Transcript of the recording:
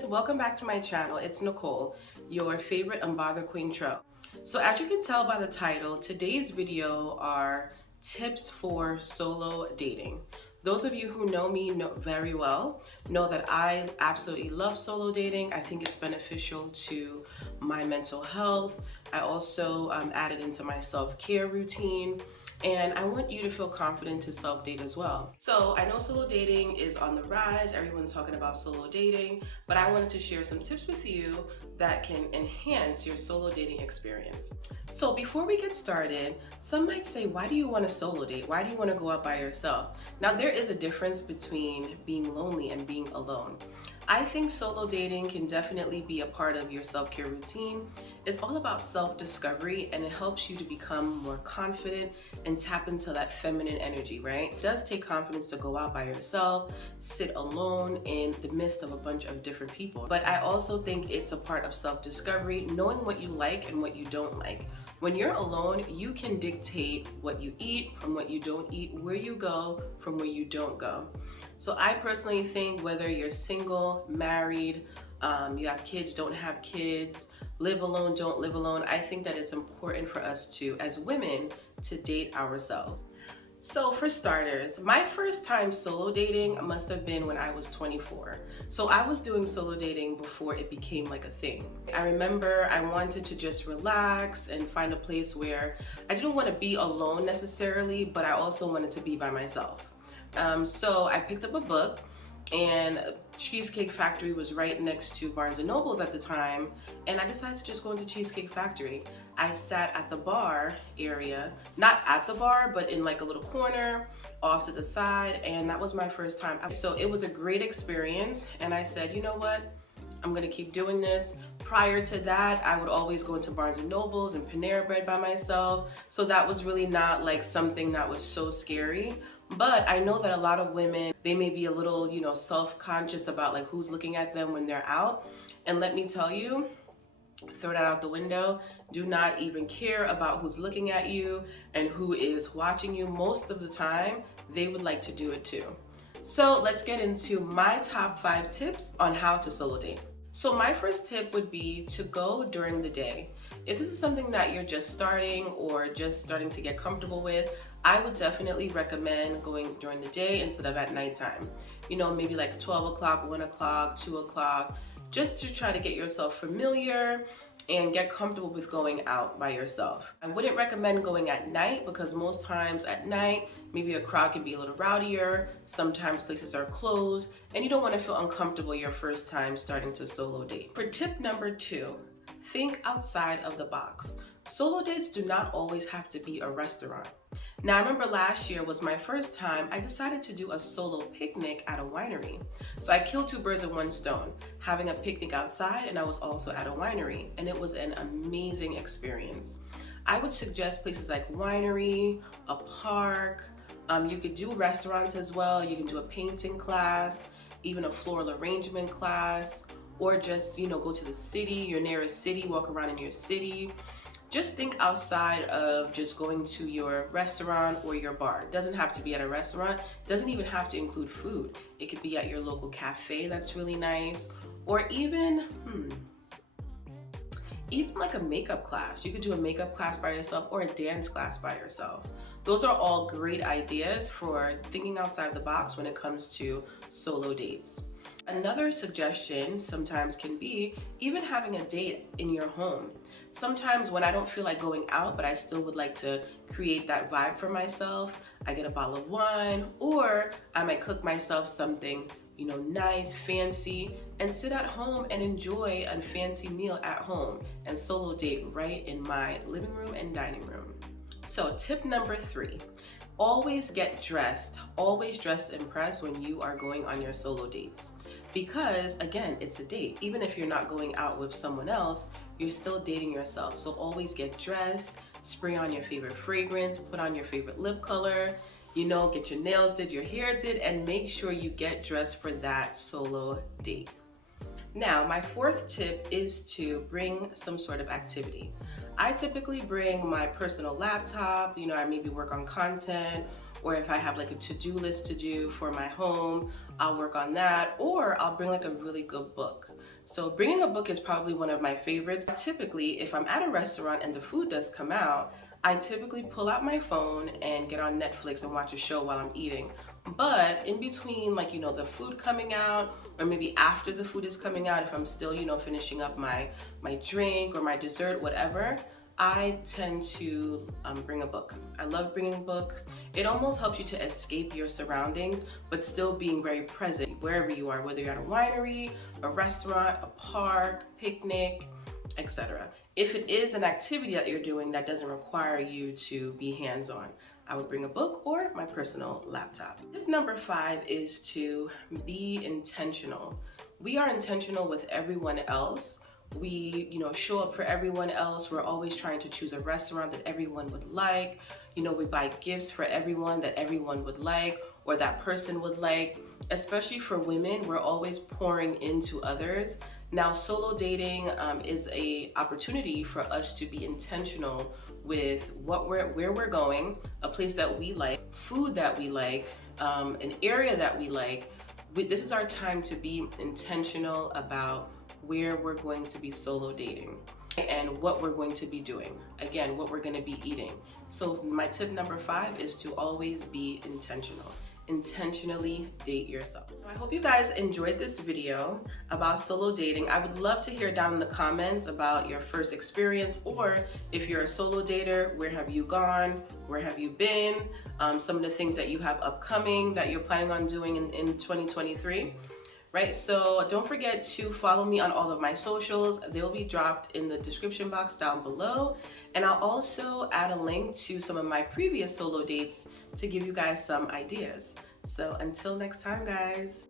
guys, welcome back to my channel. It's Nicole, your favorite Unbothered Queen Tro. So as you can tell by the title, today's video are tips for solo dating. Those of you who know me know very well know that I absolutely love solo dating. I think it's beneficial to my mental health. I also added into my self-care routine. And I want you to feel confident to self-date as well. So I know solo dating is on the rise. Everyone's talking about solo dating, but I wanted to share some tips with you that can enhance your solo dating experience. So before we get started, some might say, why do you want to solo date? Why do you want to go out by yourself? Now, there is a difference between being lonely and being alone. I think solo dating can definitely be a part of your self-care routine. It's all about self-discovery, and it helps you to become more confident and tap into that feminine energy, right? It does take confidence to go out by yourself, sit alone in the midst of a bunch of different people. But I also think it's a part of self-discovery, knowing what you like and what you don't like. When you're alone, you can dictate what you eat from what you don't eat, where you go from where you don't go. So I personally think whether you're single, married, you have kids, don't have kids, live alone, don't live alone, I think that it's important for us to, as women, to date ourselves. So for starters, my first time solo dating must have been when I was 24. So I was doing solo dating before it became like a thing. I remember I wanted to just relax and find a place where I didn't want to be alone necessarily, but I also wanted to be by myself. So I picked up a book, and Cheesecake Factory was right next to Barnes & Noble's at the time, and I decided to just go into Cheesecake Factory. I sat at the bar area, not at the bar, but in like a little corner off to the side, and that was my first time. So it was a great experience, and I said, you know what? I'm gonna keep doing this. Prior to that, I would always go into Barnes & Noble's and Panera Bread by myself, so that was really not like something that was so scary. But I know that a lot of women, they may be a little, self-conscious about like who's looking at them when they're out. And let me tell you, throw that out the window. Do not even care about who's looking at you and who is watching you. Most of the time, they would like to do it too. So let's get into my top 5 tips on how to solo date. So my first tip would be to go during the day. If this is something that you're just starting or just starting to get comfortable with, I would definitely recommend going during the day instead of at nighttime. Maybe like 12 o'clock, 1 o'clock, 2 o'clock, just to try to get yourself familiar and get comfortable with going out by yourself. I wouldn't recommend going at night because most times at night, maybe a crowd can be a little rowdier, sometimes places are closed, and you don't want to feel uncomfortable your first time starting to solo date. For tip number 2, think outside of the box. Solo dates do not always have to be a restaurant. Now, I remember last year was my first time I decided to do a solo picnic at a winery. So I killed 2 birds with 1 stone, having a picnic outside, and I was also at a winery, and it was an amazing experience. I would suggest places like winery, a park. You could do restaurants as well. You can do a painting class, even a floral arrangement class, or just, go to the city, your nearest city, walk around in your city. Just think outside of just going to your restaurant or your bar. It doesn't have to be at a restaurant. It doesn't even have to include food. It could be at your local cafe that's really nice, or even like a makeup class. You could do a makeup class by yourself or a dance class by yourself. Those are all great ideas for thinking outside the box when it comes to solo dates. Another suggestion sometimes can be even having a date in your home. Sometimes when I don't feel like going out, but I still would like to create that vibe for myself, I get a bottle of wine, or I might cook myself something, nice, fancy, and sit at home and enjoy a fancy meal at home and solo date right in my living room and dining room. So tip number 3. Always get dressed. Always dress to impress when you are going on your solo dates. Because again, it's a date. Even if you're not going out with someone else, you're still dating yourself. So always get dressed, spray on your favorite fragrance, put on your favorite lip color, get your nails did, your hair did, and make sure you get dressed for that solo date. Now, my 4th tip is to bring some sort of activity. I typically bring my personal laptop, I maybe work on content, or if I have like a to-do list to do for my home, I'll work on that, or I'll bring like a really good book. So bringing a book is probably one of my favorites. Typically, if I'm at a restaurant and the food does come out, I typically pull out my phone and get on Netflix and watch a show while I'm eating. But in between, like, the food coming out, or maybe after the food is coming out, if I'm still, finishing up my drink or my dessert, whatever, I tend to bring a book. I love bringing books. It almost helps you to escape your surroundings, but still being very present wherever you are, whether you're at a winery, a restaurant, a park, picnic, etc. If it is an activity that you're doing that doesn't require you to be hands-on, I would bring a book or my personal laptop. Tip number 5 is to be intentional. We are intentional with everyone else. We, show up for everyone else. We're always trying to choose a restaurant that everyone would like. We buy gifts for everyone that everyone would like or that person would like. Especially for women, we're always pouring into others. Now, solo dating is a opportunity for us to be intentional with where we're going, a place that we like, food that we like, an area that we like. This is our time to be intentional about where we're going to be solo dating and what we're going to be doing. Again, what we're going to be eating. So my tip number 5 is to always be intentional. Intentionally date yourself. I hope you guys enjoyed this video about solo dating. I would love to hear down in the comments about your first experience, or if you're a solo dater, where have you gone? Where have you been? Some of the things that you have upcoming that you're planning on doing in 2023. Right, so don't forget to follow me on all of my socials. They'll be dropped in the description box down below. And I'll also add a link to some of my previous solo dates to give you guys some ideas. So until next time, guys.